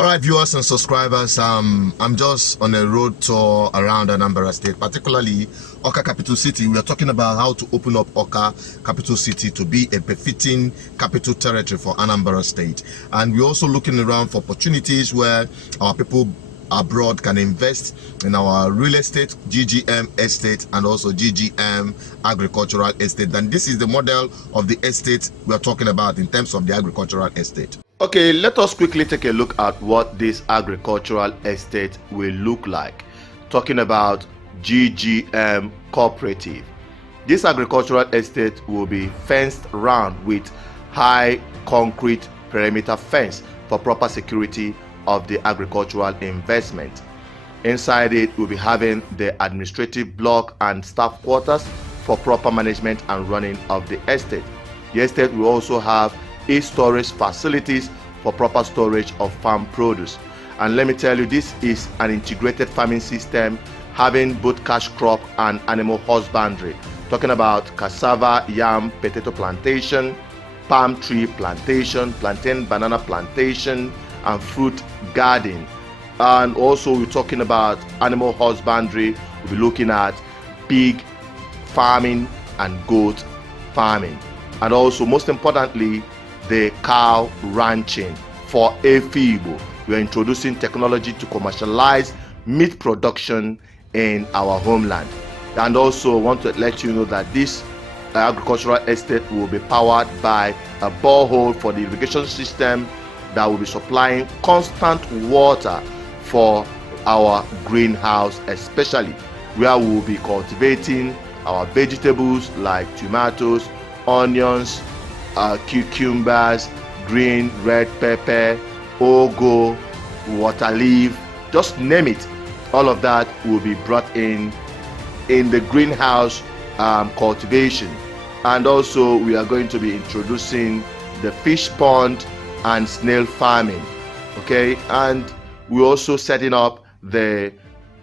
All right, viewers and subscribers, I'm just on a road tour around Anambra State, particularly Awka Capital City. We are talking about how to open up Awka Capital City to be a befitting capital territory for Anambra State. And we're also looking around for opportunities where our people abroad can invest in our real estate, GGM Estate, and also GGM Agricultural Estate. And this is the model of the estate we are talking about in terms of the agricultural estate. Okay, let us quickly take a look at what this agricultural estate will look like. Talking about GGM Cooperative. This agricultural estate will be fenced round with high concrete perimeter fence for proper security of the agricultural investment. Inside it, we'll be having the administrative block and staff quarters for proper management and running of the estate. The estate will also have storage facilities for proper storage of farm produce. And let me tell you, this is an integrated farming system having both cash crop and animal husbandry. Talking about cassava, yam, potato plantation, palm tree plantation, plantain, banana plantation, and fruit garden. And also we're talking about animal husbandry. We'll be looking at pig farming and goat farming, and also most importantly the cow ranching for Igbo. We are introducing technology to commercialize meat production in our homeland. And also want to let you know that this agricultural estate will be powered by a borehole for the irrigation system that will be supplying constant water for our greenhouse, especially where we will be cultivating our vegetables like tomatoes, onions, cucumbers, green, red pepper, ugu, water leaf, just name it. All of that will be brought in the greenhouse cultivation. And also we are going to be introducing the fish pond and snail farming. Okay, and we're also setting up the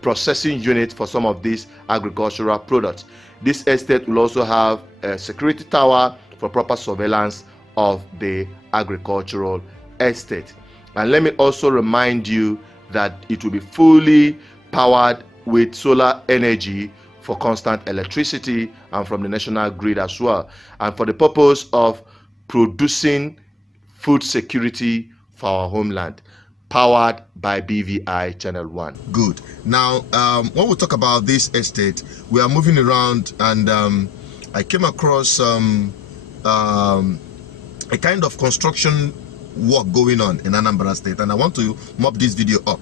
processing unit for some of these agricultural products. This estate will also have a security tower for proper surveillance of the agricultural estate. And let me also remind you that it will be fully powered with solar energy for constant electricity and from the national grid as well, and for the purpose of producing food security for our homeland, powered by BVI Channel 1. Good. Now, when we talk about this estate, we are moving around, and I came across a kind of construction work going on in Anambra State, and I want to mop this video up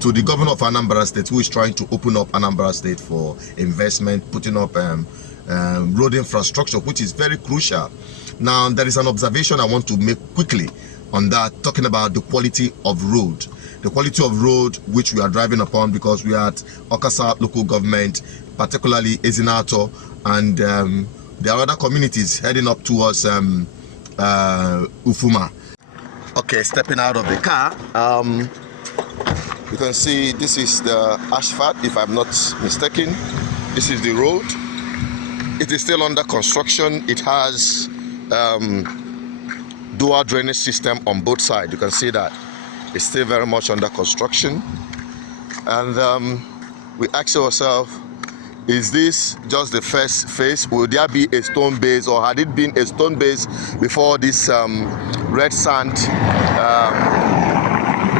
to the governor of Anambra State, who is trying to open up Anambra State for investment, putting up road infrastructure, which is very crucial. Now, there is an observation I want to make quickly on that, talking about the quality of road. The quality of road which we are driving upon, because we are at Okasa local government, particularly Ezinato, and there are other communities heading up towards Ufuma. Okay, stepping out of the car, you can see this is the asphalt, if I'm not mistaken. This is the road. It is still under construction. It has dual drainage system on both sides. You can see that it's still very much under construction. And we ask ourselves, is this just the first phase? Will there be a stone base, or had it been a stone base before this red sand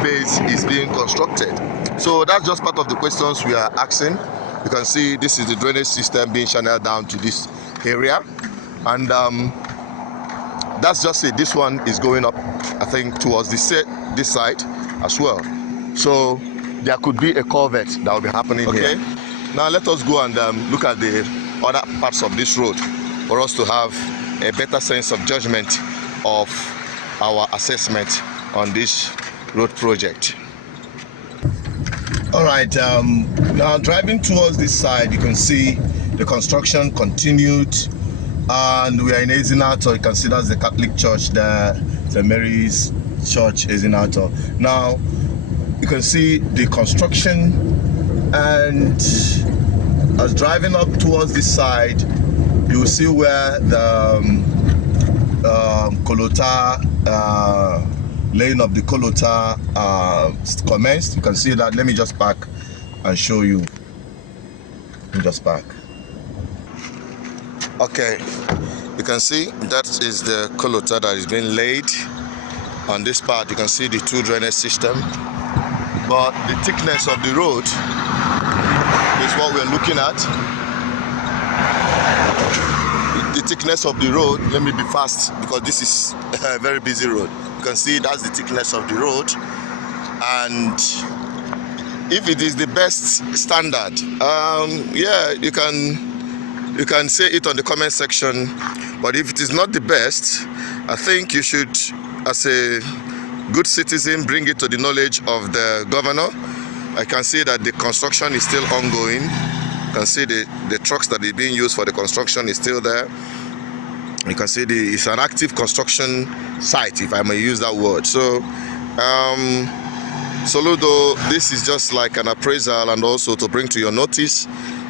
base is being constructed? So that's just part of the questions we are asking. You can see this is the drainage system being channeled down to this area, and that's just it. This one is going up, I think, towards this side as well. So there could be a culvert that will be happening here. Now let us go and look at the other parts of this road for us to have a better sense of judgment of our assessment on this road project. All right, now driving towards this side, you can see the construction continued, and we are in Ezinato. You can see that's the Catholic Church there, St. Mary's Church, Ezinato. Now you can see the construction, and as driving up towards this side, you will see where the Kolota laying of the Kolota commenced. You can see that. Let me just park and show you. Let me just park. Okay, you can see that is the Kolota that is being laid. On this part, you can see the 2 drainage system, but the thickness of the road is what we're looking at. The thickness of the road, let me be fast because this is a very busy road. You can see that's the thickness of the road, and if it is the best standard, yeah, you can say it on the comment section. But if it is not the best, I think you should, as a good citizen, bring it to the knowledge of the governor. I can see that the construction is still ongoing. You can see the trucks that are being used for the construction is still there. You can see it's an active construction site, if I may use that word. So Soludo, this is just like an appraisal, and also to bring to your notice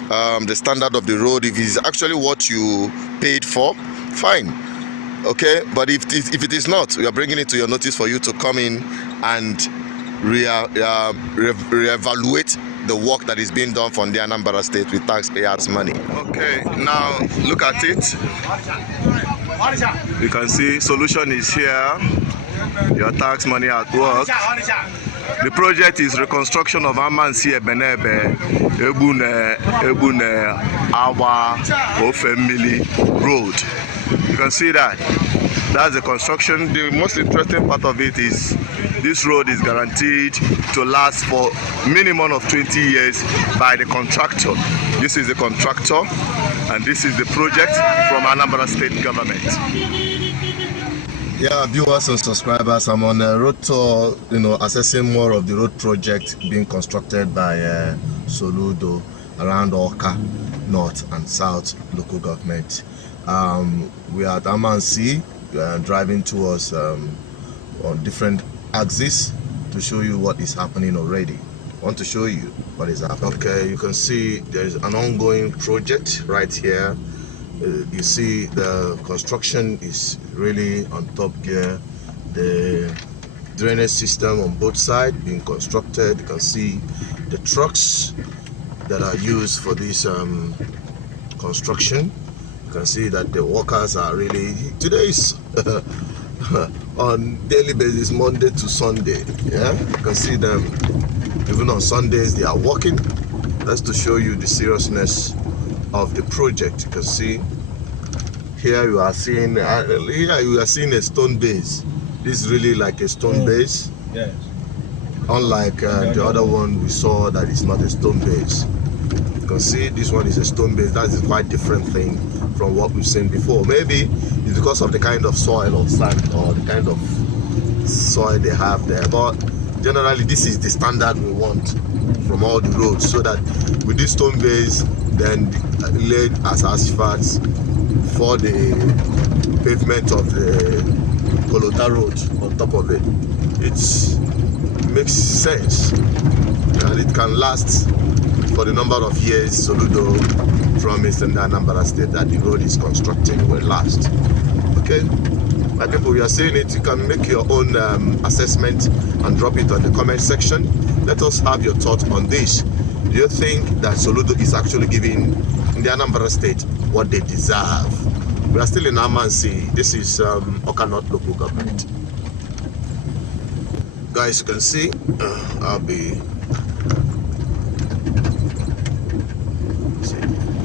the standard of the road. If it's actually what you paid for, fine, okay. But if it is not, we are bringing it to your notice for you to come in and reevaluate the work that is being done from the Anambra State with taxpayers' money. Okay, now look at it. You can see solution is here. Your tax money at work. The project is reconstruction of Amansi Ebenebe Ebune Awa Ofemili Road. You can see that. That's the construction. The most interesting part of it is this road is guaranteed to last for minimum of 20 years by the contractor. This is the contractor, and this is the project from Anambra State government. Yeah, viewers and subscribers, I'm on a road tour, assessing more of the road project being constructed by Soludo around Oka, North and South local government. We are at Amansi, driving towards on different axes to show you what is happening already. I want to show you what is happening. Okay, you can see there is an ongoing project right here. You see the construction is really on top gear. The drainage system on both sides being constructed. You can see the trucks that are used for this construction. You can see that the workers are really, today is on daily basis, Monday to Sunday. Yeah, you can see them even on Sundays they are working. That's to show you the seriousness of the project. You can see here you are seeing a stone base. This is really like a stone base. Yes. Unlike the other one we saw that is not a stone base. You can see this one is a stone base. That is quite different thing from what we've seen before. Maybe it's because of the kind of soil or sand or the kind of soil they have there. But generally this is the standard we want from all the roads, so that with this stone base then laid as asphalt for the pavement of the Kolota road on top of it. It makes sense and it can last for the number of years Soludo promised in the Anambra State that the road is constructing will last. Okay, my people, we are saying it. You can make your own assessment and drop it on the comment section. Let us have your thoughts on this. Do you think that Soludo is actually giving the Anambra State what they deserve? We are still in Amansi. This is Oka North local government. Guys, you can see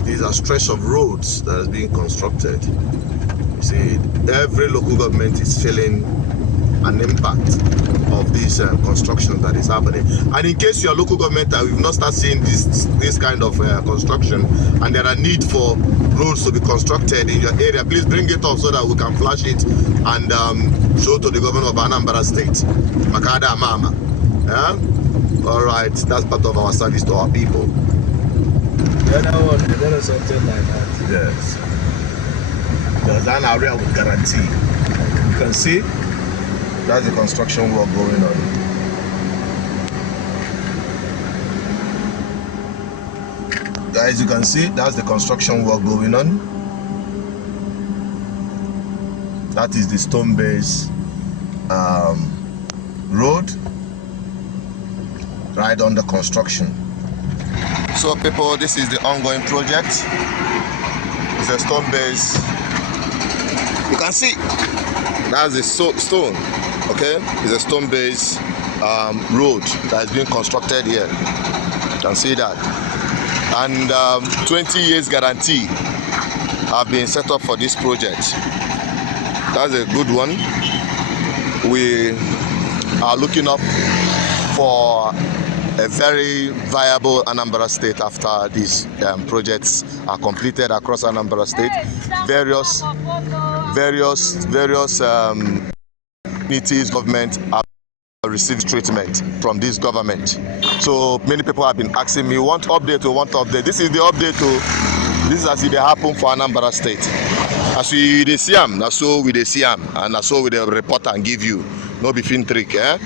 these are stretch of roads that is being constructed. You see, every local government is feeling an impact of this construction that is happening. And in case you are local government and we've not started seeing this kind of construction, and there are need for roads to be constructed in your area, please bring it up so that we can flash it and show to the governor of Anambra State, Makada Mama. Yeah? All right, that's part of our service to our people. Something like that. Yes. There's an area with guarantee. You can see that's the construction work going on. Guys, you can see that's the construction work going on. That is the stone base road right under construction. So people, this is the ongoing project. It's a stone base. You can see that's the stone. Okay, it's a stone base road that is being constructed here. You can see that, and 20 years guarantee have been set up for this project. That's a good one. We are looking up for a very viable Anambra State after these projects are completed across Anambra State. Various communities, government have received treatment from this government. So many people have been asking me, want update? This is the update. This is as it happen for Anambra State. As we dey see am, na so we dey see am, and na so we dey report and give you. No be fin trick, eh?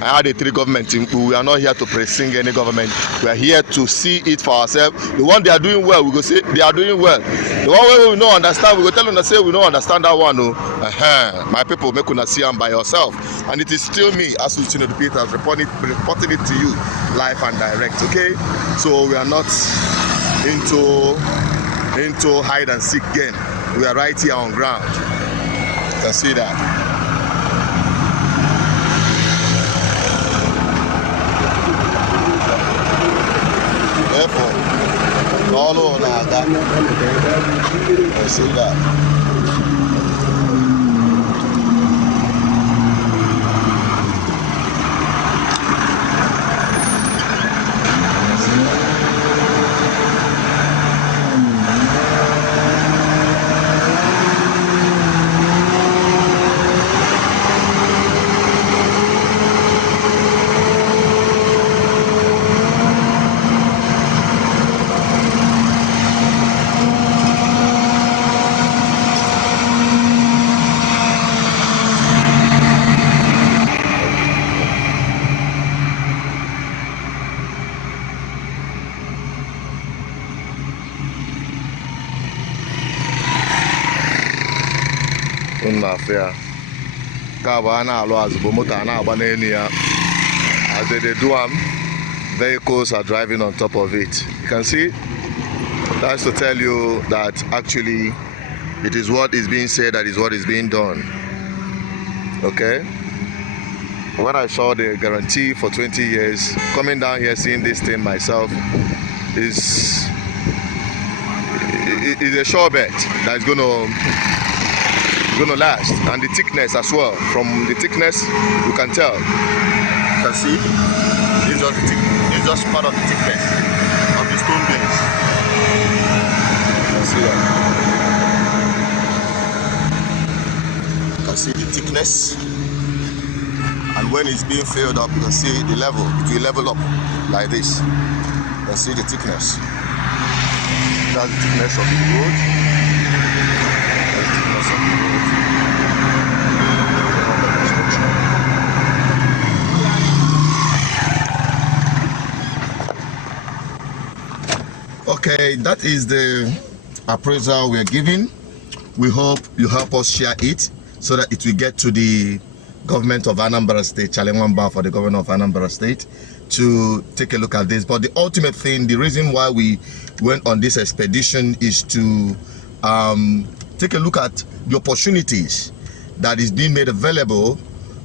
I had the three government. We are not here to pressing any government. We are here to see it for ourselves. The one they are doing well, we go say they are doing well. The one where we don't understand, we go tell them say we don't understand that one. No, my people, make una see am by yourself. And it is still me, as Soludo Peters, reporting it to you live and direct. Okay, so we are not into hide and seek game. We are right here on ground. You can see that. Therefore, all over that. You see that. Mafia Kabana Loas Bomotana Banania. As they do vehicles are driving on top of it. You can see that's to tell you that actually it is what is being said, that is what is being done. Okay, when I saw the guarantee for 20 years, coming down here seeing this thing myself is a sure bet that is going to last. And the thickness as well, from the thickness you can tell. You can see it's just part of the thickness of the stone base. You can see that. You can see the thickness, and when it's being filled up you can see the level. It will level up like this. You can see the thickness. That's the thickness of the road. That's the thickness of the road. Okay, that is the appraisal we are giving. We hope you help us share it so that it will get to the government of Anambra State, Chalengwamba for the governor of Anambra State, to take a look at this. But the ultimate thing, the reason why we went on this expedition is to take a look at the opportunities that is being made available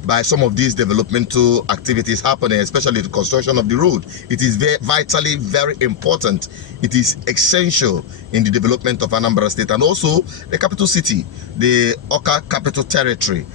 by some of these developmental activities happening, especially the construction of the road. It is vitally very important. It is essential in the development of Anambra State and also the capital city, the Awka Capital Territory.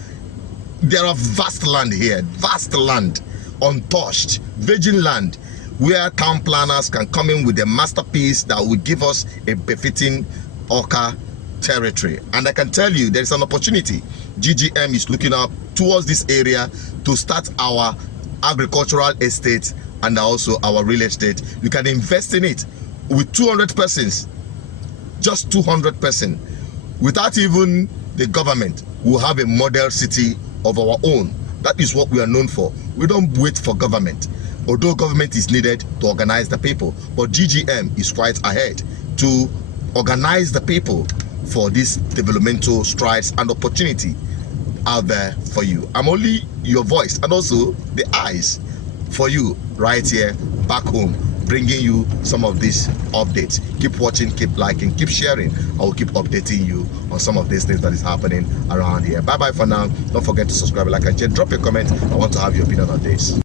There are vast land here, vast land, untouched, virgin land, where town planners can come in with a masterpiece that will give us a befitting Awka territory. And I can tell you there is an opportunity. GGM is looking up towards this area to start our agricultural estate and also our real estate. You can invest in it with 200 persons, just 200 persons. Without even the government, we'll have a model city of our own. That is what we are known for. We don't wait for government, although government is needed to organize the people, but GGM is quite ahead to organize the people for these developmental strides and opportunity out there for you. I'm only your voice and also the eyes for you right here back home, bringing you some of these updates. Keep watching, keep liking, keep sharing. I will keep updating you on some of these things that is happening around here. Bye bye for now. Don't forget to subscribe, like, and share. Drop a comment. I want to have your opinion on this.